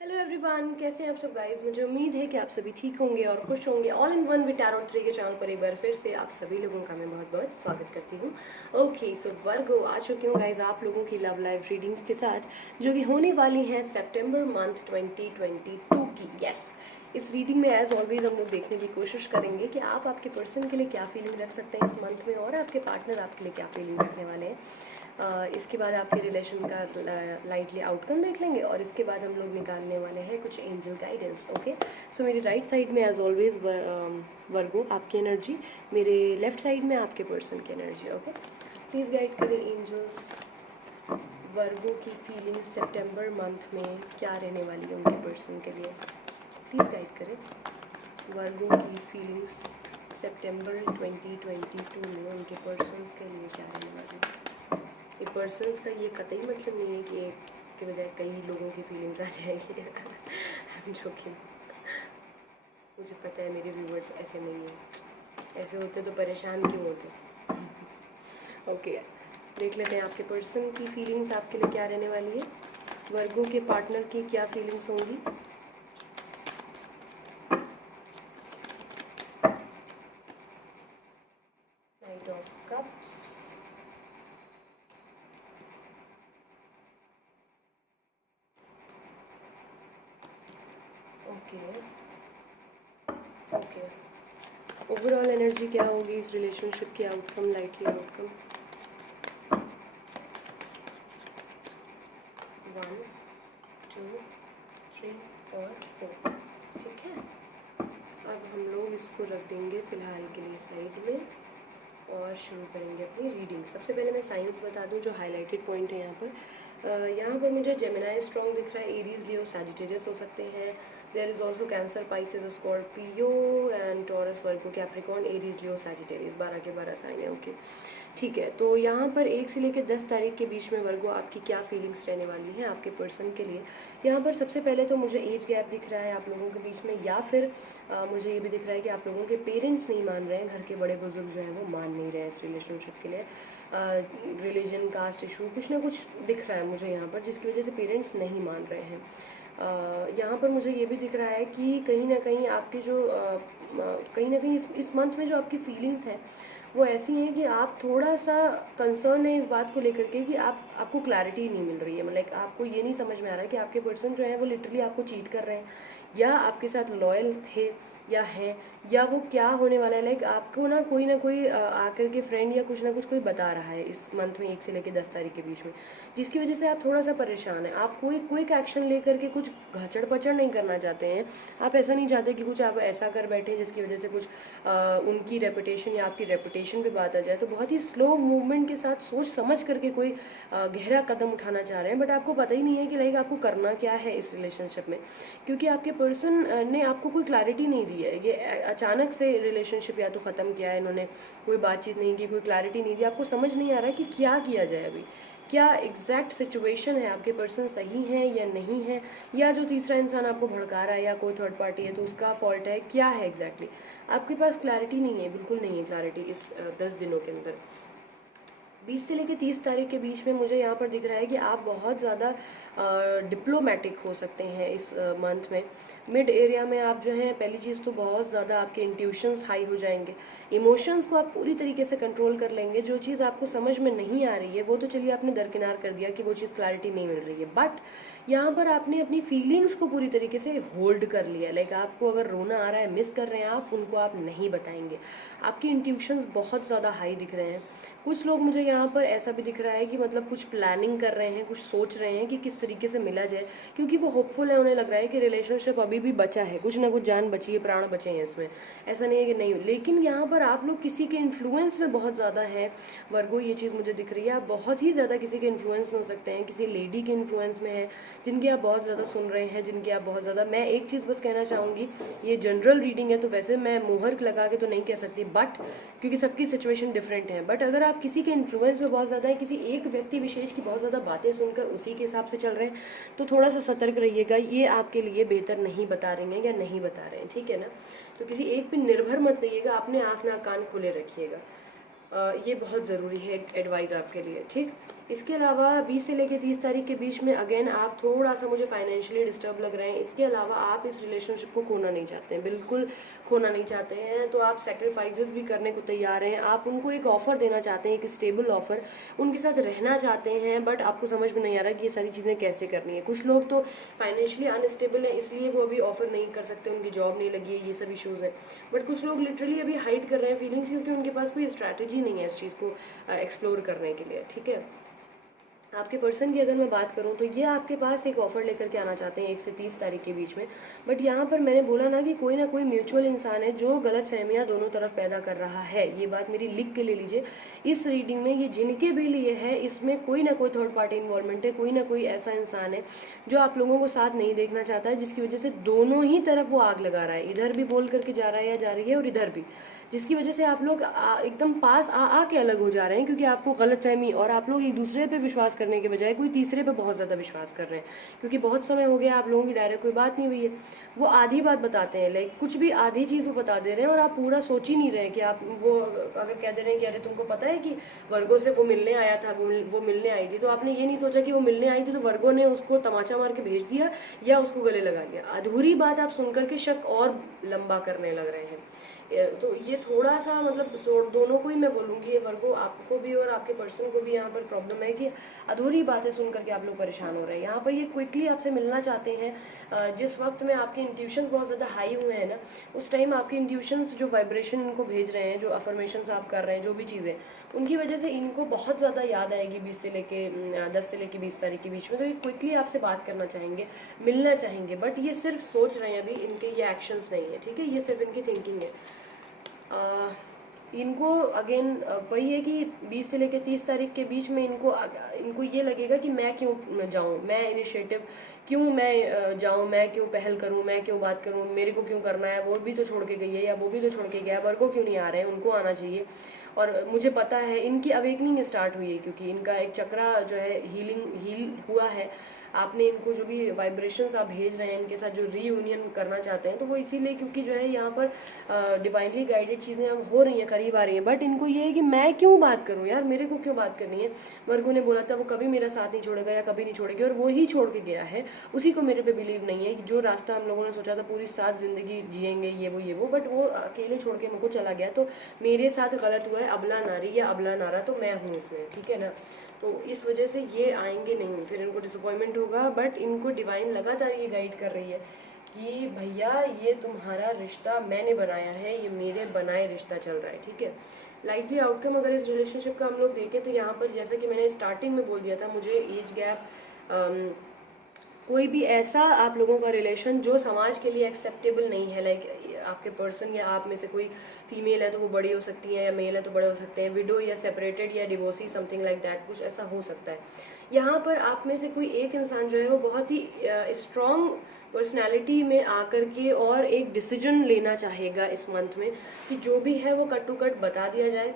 Hello everyone, कैसे हैं आप सब गाइस। मुझे उम्मीद है कि आप सभी ठीक होंगे और खुश होंगे। All in one with tarot 3 के चैनल पर एक बार फिर से आप सभी लोगों का मैं बहुत बहुत स्वागत करती हूँ। ओके, सो वर्गो आ चुकी हूँ गाइस आप लोगों की लव लाइव रीडिंग्स के साथ, जो कि होने वाली हैं सितंबर मंथ 2022 की। यस, इस रीडिंग में एज ऑलवेज हम लोग देखने की कोशिश करेंगे कि आप आपके पर्सन के लिए क्या फीलिंग रख सकते हैं इस मंथ में, और आपके पार्टनर आपके लिए क्या फीलिंग रखने वाले हैं। इसके बाद आपके रिलेशन का लाइटली आउटकम देख लेंगे, और इसके बाद हम लोग निकालने वाले हैं कुछ एंजल गाइडेंस। ओके, सो मेरी राइट साइड में एज ऑलवेज वर्गो आपकी एनर्जी, मेरे लेफ्ट साइड में आपके पर्सन की एनर्जी। ओके, प्लीज़ गाइड करें एंजल्स, वर्गो की फीलिंग्स सितंबर मंथ में क्या रहने वाली है उनके पर्सन के लिए। प्लीज़ गाइड करें वर्गो की फीलिंग्स सितंबर 2022 में उनके पर्सन्स के लिए क्या रहने वाली है। ये पर्सन्स का ये कतई मतलब नहीं है कि एक के बजाय कई लोगों की फीलिंग्स आ जाएगी। जोकिंग, मुझे पता है मेरे व्यूवर्स ऐसे नहीं हैं, ऐसे होते तो परेशान क्यों होते। ओके, देख लेते हैं आपके पर्सन की फीलिंग्स आपके लिए क्या रहने वाली है, वर्गो के पार्टनर की क्या फीलिंग्स होंगी। Night of cups, okay okay, overall energy क्या होगी इस रिलेशनशिप की, आउटकम, लाइटली आउटकम। 1 2 3 और 4, ठीक है। अब हम लोग इसको रख देंगे फ़िलहाल के लिए साइड में, और शुरू करेंगे अपनी रीडिंग। सबसे पहले मैं साइंस बता दूं जो हाईलाइटेड पॉइंट है यहाँ पर। यहाँ पर मुझे जेमिनाई स्ट्रॉन्ग दिख रहा है, एरीज, लियो, सैजिटेरियस हो सकते हैं। There is also Cancer, Pisces, Scorpio and Taurus, Virgo, Capricorn, Aries, Leo, Sagittarius, 12 के 12 साइन है। ओके, ठीक है। तो यहाँ पर 1 से लेकर 10 तारीख के बीच में वर्गो आपकी क्या फीलिंग्स रहने वाली हैं आपके पर्सन के लिए। यहाँ पर सबसे पहले तो मुझे एज गैप दिख रहा है आप लोगों के बीच में, या फिर मुझे ये भी दिख रहा है कि आप लोगों के पेरेंट्स नहीं मान रहे हैं, घर के बड़े बुजुर्ग जो हैं वो मान नहीं रहे हैं इस रिलेशनशिप के लिए। रिलीजन, कास्ट इशू, कुछ ना कुछ दिख रहा है मुझे यहाँ पर, जिसकी वजह से पेरेंट्स नहीं मान रहे हैं। यहाँ पर मुझे ये भी दिख रहा है कि कहीं ना कहीं आपकी जो कहीं ना कहीं इस मंथ में जो आपकी फीलिंग्स हैं वो ऐसी हैं कि आप थोड़ा सा कंसर्न है इस बात को लेकर के कि आपको क्लैरिटी नहीं मिल रही है। मतलब आपको ये नहीं समझ में आ रहा है कि आपके पर्सन जो है वो लिटरली आपको चीट कर रहे हैं, या आपके साथ लॉयल थे या हैं, या वो क्या होने वाला है। लाइक आपको ना कोई आकर के फ्रेंड या कुछ ना कुछ कोई बता रहा है इस मंथ में 1 से लेकर 10 तारीख के बीच में, जिसकी वजह से आप थोड़ा सा परेशान हैं। आप कोई क्विक एक्शन लेकर के कुछ घचड़ पचड़ नहीं करना चाहते हैं। आप ऐसा नहीं चाहते कि कुछ आप ऐसा कर बैठे जिसकी वजह से कुछ उनकी रेपुटेशन या आपकी रेपुटेशन पे बात आ जाए। तो बहुत ही स्लो मूवमेंट के साथ सोच समझ करके कोई गहरा कदम उठाना चाह रहे हैं, बट आपको पता ही नहीं है कि लाइक आपको करना क्या है इस रिलेशनशिप में, क्योंकि आपके पर्सन ने आपको कोई क्लैरिटी नहीं दी है। ये अचानक से रिलेशनशिप या तो ख़त्म किया है इन्होंने, कोई बातचीत नहीं की, कोई क्लैरिटी नहीं दी। आपको समझ नहीं आ रहा है कि क्या किया जाए अभी, क्या एग्जैक्ट सिचुएशन है, आपके पर्सन सही है या नहीं है, या जो तीसरा इंसान आपको भड़का रहा है या कोई थर्ड पार्टी है तो उसका फॉल्ट है, क्या है एग्जैक्टली। आपके पास क्लैरिटी नहीं है, बिल्कुल नहीं है क्लैरिटी इस 10 दिनों के अंदर। 20 से लेकर 30 तारीख के बीच में मुझे यहाँ पर दिख रहा है कि आप बहुत ज़्यादा डिप्लोमेटिक हो सकते हैं इस मंथ में। मिड एरिया में आप जो हैं, पहली चीज़ तो बहुत ज़्यादा आपके इंट्यूशंस हाई हो जाएंगे, इमोशंस को आप पूरी तरीके से कंट्रोल कर लेंगे। जो चीज़ आपको समझ में नहीं आ रही है वो तो चलिए आपने दरकिनार कर दिया कि वो चीज़ क्लैरिटी नहीं मिल रही है, बट यहाँ पर आपने अपनी फीलिंग्स को पूरी तरीके से होल्ड कर लिया। लाइक आपको अगर रोना आ रहा है, मिस कर रहे हैं आप, उनको आप नहीं बताएंगे। आपकी इंट्यूशंस बहुत ज़्यादा हाई दिख रहे हैं। कुछ लोग मुझे यहाँ पर ऐसा भी दिख रहा है कि मतलब कुछ प्लानिंग कर रहे हैं, कुछ सोच रहे हैं कि किस तरीके से मिला जाए, क्योंकि वो होपफुल है, उन्हें लग रहा है कि रिलेशनशिप अभी भी बचा है, कुछ ना कुछ जान बची है, प्राण बचे हैं इसमें, ऐसा नहीं है कि नहीं। लेकिन यहाँ पर आप लोग किसी के इन्फ्लुएंस में बहुत ज़्यादा हैं वर्गो, ये चीज़ मुझे दिख रही है। आप बहुत ही ज़्यादा किसी के इन्फ्लुएंस में हो सकते हैं, किसी लेडी के इन्फ्लुएंस में है जिनकी आप बहुत ज़्यादा सुन रहे हैं, जिनकी आप बहुत ज़्यादा। मैं एक चीज़ बस कहना चाहूँगी, ये जनरल रीडिंग है तो वैसे मैं मुहर लगा के तो नहीं कह सकती, बट क्योंकि सबकी सिचुएशन डिफरेंट है। बट अगर आप किसी के इन्फ्लुएंस में बहुत ज़्यादा है, किसी एक व्यक्ति विशेष की बहुत ज़्यादा बातें सुनकर उसी के हिसाब से चल रहे हैं, तो थोड़ा सा सतर्क रहिएगा। ये आपके लिए बेहतर नहीं बता रही हैं या नहीं बता रहे हैं, ठीक है ना। तो किसी एक पे निर्भर मत रहिएगा, अपने आँख नाक कान खुले रखिएगा। ये बहुत ज़रूरी है एडवाइस आपके लिए, ठीक। इसके अलावा 20 से लेकर 30 तारीख के बीच में अगेन आप थोड़ा सा मुझे फाइनेंशियली डिस्टर्ब लग रहे हैं। इसके अलावा आप इस रिलेशनशिप को खोना नहीं चाहते हैं, बिल्कुल खोना नहीं चाहते हैं, तो आप सेक्रीफाइसेस भी करने को तैयार हैं। आप उनको एक ऑफ़र देना चाहते हैं, एक स्टेबल ऑफ़र, उनके साथ रहना चाहते हैं, बट आपको समझ में नहीं आ रहा कि ये सारी चीज़ें कैसे करनी है। कुछ लोग तो फाइनेंशियली अनस्टेबल है, इसलिए वो अभी ऑफ़र नहीं कर सकते, उनकी जॉब नहीं लगी है, ये सब इशूज़ हैं। बट कुछ लोग लिटरली अभी हाइड कर रहे हैं फीलिंग्स, क्योंकि उनके पास कोई स्ट्रैटेजी नहीं है इस चीज़ को एक्सप्लोर करने के लिए, ठीक है। आपके पर्सन की अगर मैं बात करूं तो ये आपके पास एक ऑफ़र लेकर के आना चाहते हैं 1 से 30 तारीख के बीच में। बट यहाँ पर मैंने बोला ना कोई म्यूचुअल इंसान है जो गलत फहमियाँ दोनों तरफ पैदा कर रहा है। ये बात मेरी लिख के ले लीजिए। इस रीडिंग में ये जिनके भी लिए है, इसमें कोई ना कोई थर्ड पार्टी इन्वॉल्वमेंट है, कोई ना कोई ऐसा इंसान है जो आप लोगों को साथ नहीं देखना चाहता है, जिसकी वजह से दोनों ही तरफ वो आग लगा रहा है। इधर भी बोल करके जा रहा है या जा रही है, और इधर भी, जिसकी वजह से आप लोग एकदम पास आ के अलग हो जा रहे हैं, क्योंकि आपको गलतफहमी, और आप लोग एक दूसरे पे विश्वास करने के बजाय कोई तीसरे पे बहुत ज़्यादा विश्वास कर रहे हैं। क्योंकि बहुत समय हो गया आप लोगों की डायरेक्ट कोई बात नहीं हुई है, वो आधी बात बताते हैं, लाइक कुछ भी आधी चीज़ वो बता दे रहे हैं, और आप पूरा सोच ही नहीं रहे कि आप वो अगर कह दे रहे हैं कि अरे तुमको पता है कि वर्गो से वो मिलने आया था, वो मिलने आई थी, तो आपने ये नहीं सोचा कि वो मिलने आई थी तो वर्गो ने उसको तमाचा मार के भेज दिया या उसको गले लगा लिया। अधूरी बात आप सुनकर के शक और लंबा करने लग रहे हैं। तो ये थोड़ा सा मतलब दोनों को ही मैं बोलूँगी, वर्गो आपको भी और आपके पर्सन को भी यहाँ पर प्रॉब्लम है कि अधूरी बातें सुन करके आप लोग परेशान हो रहे हैं। यहाँ पर ये क्विकली आपसे मिलना चाहते हैं। जिस वक्त में आपके इंट्यूशंस बहुत ज़्यादा हाई हुए हैं ना, उस टाइम आपके इंट्यूशंस जो वाइब्रेशन इनको भेज रहे हैं, जो अफर्मेशंस आप कर रहे हैं, जो भी चीज़ें, उनकी वजह से इनको बहुत ज़्यादा याद आएगी 10 से लेके 20 तारीख के बीच में। तो ये क्विकली आपसे बात करना चाहेंगे, मिलना चाहेंगे, बट ये सिर्फ सोच रहे हैं, अभी इनके ये एक्शंस नहीं है, ठीक है, ये सिर्फ इनकी थिंकिंग है। इनको अगेन वही है कि 20 से लेकर 30 तारीख के बीच में इनको ये लगेगा कि मैं क्यों जाऊं, मैं इनिशिएटिव क्यों मैं जाऊं, मैं क्यों पहल करूं, मैं क्यों बात करूं, मेरे को क्यों करना है, वो भी तो छोड़ के गई है या वो भी तो छोड़ के गया है, वर्गो क्यों नहीं आ रहे हैं, उनको आना चाहिए। और मुझे पता है इनकी अवेकनिंग स्टार्ट हुई है, क्योंकि इनका एक चक्रा जो है हील हुआ है। आपने इनको जो भी वाइब्रेशंस आप भेज रहे हैं, इनके साथ जो रीयूनियन करना चाहते हैं, तो वो इसीलिए क्योंकि जो है यहाँ पर डिवाइनली गाइडेड चीज़ें अब हो रही हैं, करीब आ रही हैं। बट इनको ये है कि मैं क्यों बात करूँ यार, मेरे को क्यों बात करनी है। वर्गो ने बोला था वो कभी मेरा साथ नहीं छोड़ेगा या कभी नहीं छोड़ेगी, और वो ही छोड़ के गया है, उसी को मेरे पे बिलीव नहीं है। जो रास्ता हम लोगों ने सोचा था पूरी साथ ज़िंदगी जिएंगे ये वो, बट वो अकेले छोड़ के मेरे को चला गया, तो मेरे साथ गलत हुआ है। अबला नारी या अबला नारा तो मैं हूँ इसमें, ठीक है ना। तो इस वजह से ये आएंगे नहीं, फिर इनको डिसअपॉइंटमेंट होगा। बट इनको डिवाइन लगातार ये गाइड कर रही है कि भैया ये तुम्हारा रिश्ता मैंने बनाया है, ये मेरे बनाए रिश्ता चल रहा है, ठीक है। लाइकली आउटकम अगर इस रिलेशनशिप का हम लोग देखें तो यहाँ पर जैसा कि मैंने स्टार्टिंग में बोल दिया था, मुझे एज गैप, कोई भी ऐसा आप लोगों का रिलेशन जो समाज के लिए एक्सेप्टेबल नहीं है, लाइक आपके पर्सन या आप में से कोई फीमेल है तो वो बड़ी हो सकती है, या मेल है तो बड़े हो सकते हैं, विडो या सेपरेटेड या डिवोर्सी, समथिंग लाइक दैट, कुछ ऐसा हो सकता है। यहाँ पर आप में से कोई एक इंसान जो है वो बहुत ही स्ट्रॉन्ग पर्सनैलिटी में आकर के और एक डिसीजन लेना चाहेगा इस मंथ में कि जो भी है वो कट टू कट बता दिया जाए,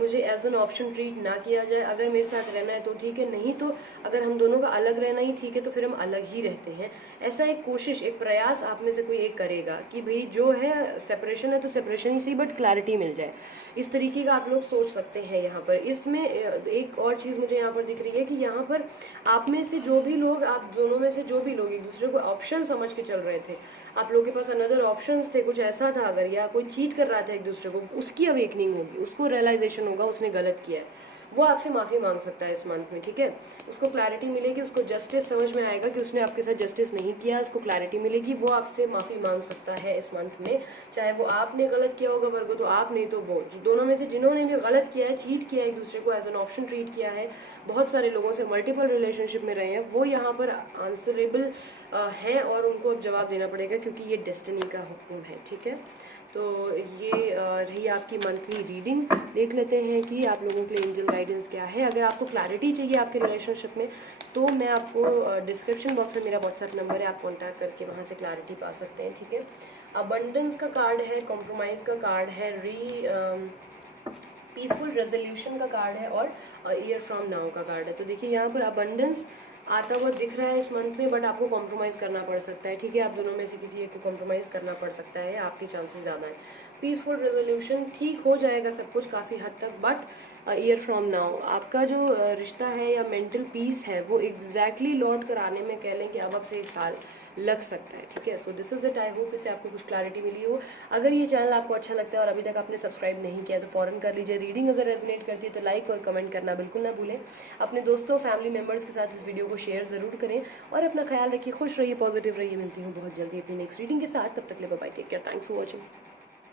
मुझे एज एन ऑप्शन ट्रीट ना किया जाए। अगर मेरे साथ रहना है तो ठीक है, नहीं तो अगर हम दोनों का अलग रहना ही ठीक है तो फिर हम अलग ही रहते हैं। ऐसा एक कोशिश, एक प्रयास आप में से कोई एक करेगा कि भाई जो है सेपरेशन है तो सेपरेशन ही सही, बट क्लैरिटी मिल जाए। इस तरीके का आप लोग सोच सकते हैं यहाँ पर। इसमें एक और चीज़ मुझे यहाँ पर दिख रही है कि यहाँ पर आप में से जो भी लोग, आप दोनों में से जो भी लोग एक दूसरे को ऑप्शन समझ के चल रहे थे, आप लोगों के पास अनदर ऑप्शंस थे, कुछ ऐसा था अगर, या कोई चीट कर रहा था एक दूसरे को, उसकी अवेकनिंग होगी, उसको रियलाइजेशन होगा उसने गलत किया है, वो आपसे माफ़ी मांग सकता है इस मंथ में, ठीक है। उसको क्लैरिटी मिलेगी, उसको जस्टिस समझ में आएगा कि उसने आपके साथ जस्टिस नहीं किया, उसको क्लैरिटी मिलेगी, वो आपसे माफ़ी मांग सकता है इस मंथ में। चाहे वो आपने गलत किया होगा वर्गो, तो आप नहीं तो वो, दोनों में से जिन्होंने भी गलत किया है, चीट किया है, एक दूसरे को एज एन ऑप्शन ट्रीट किया है, बहुत सारे लोगों से मल्टीपल रिलेशनशिप में रहे हैं, वो यहाँ पर आंसरेबल हैं और उनको अब जवाब देना पड़ेगा, क्योंकि ये डेस्टिनी का हुक्म है, ठीक है। तो ये रही आपकी मंथली रीडिंग। देख लेते हैं कि आप लोगों के लिए एंजल गाइडेंस क्या है। अगर आपको क्लैरिटी चाहिए आपके रिलेशनशिप में तो मैं आपको डिस्क्रिप्शन बॉक्स में मेरा व्हाट्सएप नंबर है, आप कॉन्टैक्ट करके वहाँ से क्लैरिटी पा सकते हैं, ठीक है। अबंडेंस का कार्ड है, कॉम्प्रोमाइज़ का कार्ड है, पीसफुल रेजोल्यूशन का कार्ड है, और ईयर फ्रॉम नाउ का कार्ड है। तो देखिए यहाँ पर अबंडेंस आता हुआ दिख रहा है इस मंथ में, बट आपको कॉम्प्रोमाइज़ करना पड़ सकता है, ठीक है। आप दोनों में से किसी एक को कॉम्प्रोमाइज़ करना पड़ सकता है, आपके चांसेस ज़्यादा हैं। पीसफुल रेजोल्यूशन, ठीक हो जाएगा सब कुछ काफ़ी हद तक, बट ईयर फ्रॉम नाउ आपका जो रिश्ता है या मेंटल पीस है वो एग्जैक्टली लौट कर आने में कह लें कि अब से 1 साल लग सकता है, ठीक है। So this is it, I hope इससे आपको कुछ क्लैरिटी मिली हो। अगर ये चैनल आपको अच्छा लगता है और अभी तक आपने सब्सक्राइब नहीं किया तो फ़ौरन कर लीजिए। रीडिंग अगर रेजोनेट करती है तो लाइक और कमेंट करना बिल्कुल ना भूलें। अपने दोस्तों फैमिली मेम्बर्स के साथ इस वीडियो को शेयर ज़रूर करें और अपना ख्याल रखिए, खुश रहिए, पॉजिटिव रहिए। मिलती हूँ बहुत जल्दी अपनी नेक्स्ट रीडिंग के साथ, तब तक ले bye, take care, thanks for watching.